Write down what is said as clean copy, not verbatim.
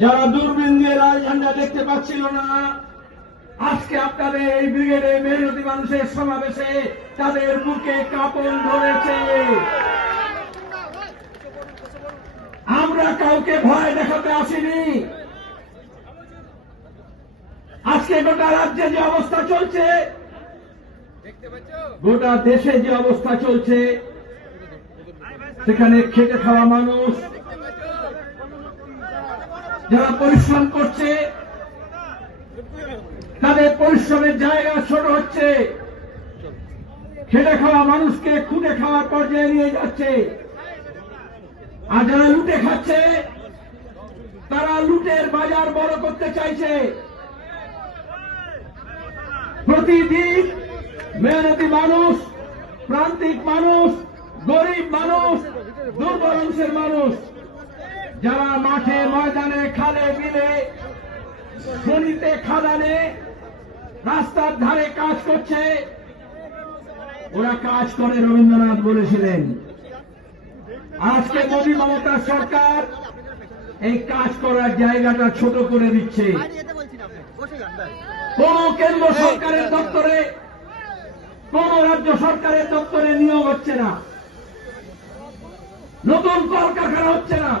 যারা দূরবীন দিয়ে লাল ঝান্ডা দেখতে পাচ্ছিল না, আজকে আপনাদের এই ব্রিগেডে মেহনতি মানুষের সমাবেশে তাদের বুকে কাঁপন ধরেছে। আমরা কাউকে ভয় দেখাতে আসিনি। আজকে গোটা রাজ্যে যে অবস্থা চলছে, গোটা দেশে যে অবস্থা চলছে, সেখানে খেটে খাওয়া মানুষ যারা পরিশ্রম করছে, তাদের পরিশ্রমের জায়গা ছোট হচ্ছে, খেটে খাওয়া মানুষকে খুঁটে খাওয়ার পর্যায়ে নিয়ে যাচ্ছে। আর যারা লুটে খাচ্ছে, তারা লুটের বাজার বড় করতে চাইছে। প্রতিদিন মেহনতি মানুষ, প্রান্তিক মানুষ, গরিব মানুষ, দুর্বল অংশের মানুষ যারা মাঠে ময়দানে, খালে বিলে, খনিতে, খাদানে, রাস্তার ধারে কাজ করছে, ওরা কাজ করে। রবীন্দ্রনাথ বলেছিলেন। আজকে মোদী মমতার সরকার এই কাজ করার জায়গাটা ছোট করে দিচ্ছে। কোন কেন্দ্র সরকারের দপ্তরে, কোন রাজ্য সরকারের দপ্তরে নিয়োগ হচ্ছে না, নতুন কলকারখানা হচ্ছে না।